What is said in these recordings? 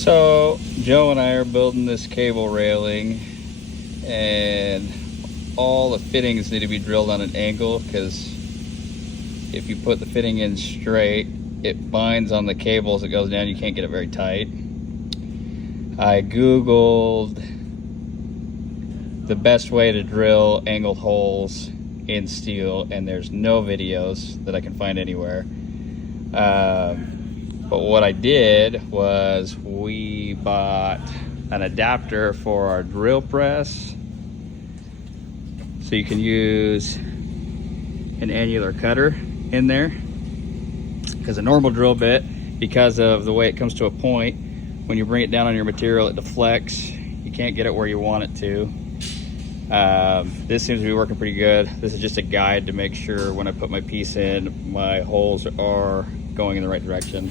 So Joe and I are building this cable railing, and all the fittings need to be drilled on an angle, because if you put the fitting in straight, it binds on the cable as it goes down. You can't get it very tight. I googled the best way to drill angled holes in steel, and there's no videos that I can find anywhere. But what I did was we bought an adapter for our drill press, so you can use an annular cutter in there, because a normal drill bit, because of the way it comes to a point, when you bring it down on your material, it deflects. You can't get it where you want it to. This seems to be working pretty good. This is just a guide to make sure when I put my piece in, my holes are going in the right direction.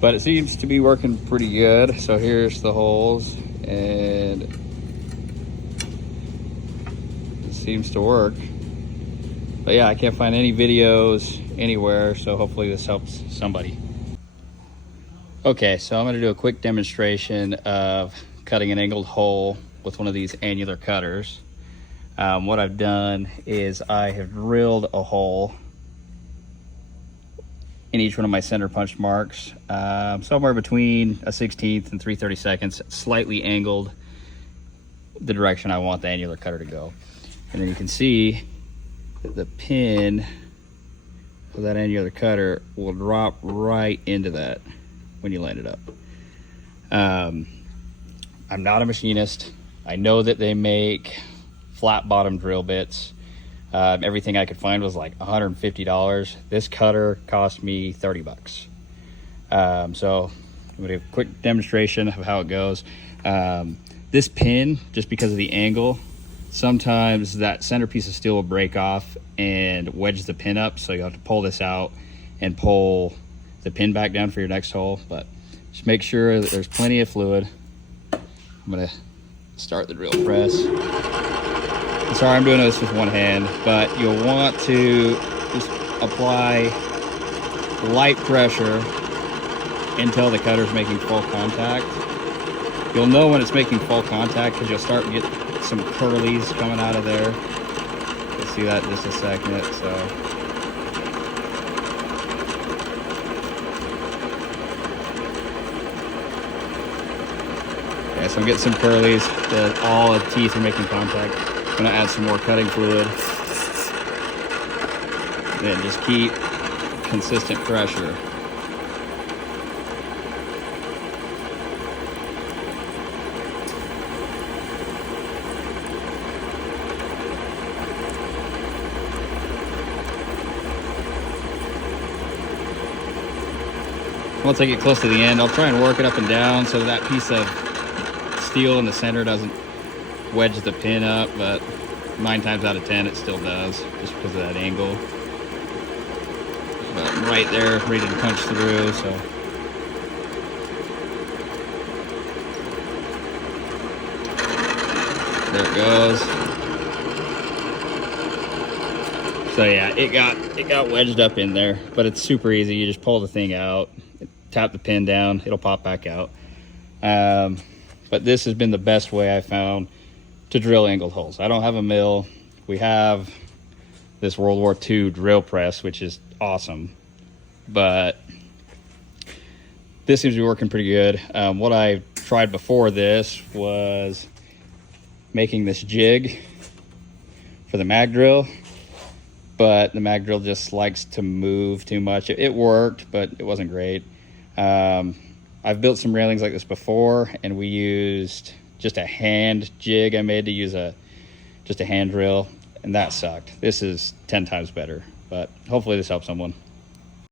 But it seems to be working pretty good. So here's the holes, and it seems to work. But yeah, I can't find any videos anywhere, so hopefully this helps somebody. Okay, so I'm gonna do a quick demonstration of cutting an angled hole with one of these annular cutters. What I've done is I have drilled a hole in each one of my center punch marks, somewhere between a 1/16 and 3/32, slightly angled the direction I want the annular cutter to go. And then you can see that the pin of that annular cutter will drop right into that when you line it up. I'm not a machinist. I know that they make flat bottom drill bits. Everything I could find was like $150. This cutter cost me 30 bucks. So I'm gonna do a quick demonstration of how it goes. This pin, just because of the angle, sometimes that center piece of steel will break off and wedge the pin up. So you have to pull this out and pull the pin back down for your next hole. But just make sure that there's plenty of fluid. I'm gonna start the drill press. Sorry, I'm doing this with one hand, but you'll want to just apply light pressure until the cutter's making full contact. You'll know when it's making full contact because you'll start to get some curlies coming out of there. You'll see that in just a second. So I'm getting some curlies that all the teeth are making contact. I'm gonna add some more cutting fluid. Then just keep consistent pressure. Once I get close to the end, I'll try and work it up and down so that piece of steel in the center doesn't wedge the pin up, but 9 times out of 10 it still does, just because of that angle. But I'm right there, ready to punch through, so. There it goes. So yeah, it got wedged up in there, but it's super easy. You just pull the thing out, tap the pin down, it'll pop back out. But this has been the best way I found to drill angled holes. I don't have a mill. We have this World War II drill press, which is awesome, but this seems to be working pretty good. What I tried before this was making this jig for the mag drill, but the mag drill just likes to move too much. It worked, but it wasn't great. I've built some railings like this before, and we used just a hand jig I made to use just a hand drill, and that sucked. This is 10 times better, but hopefully this helps someone.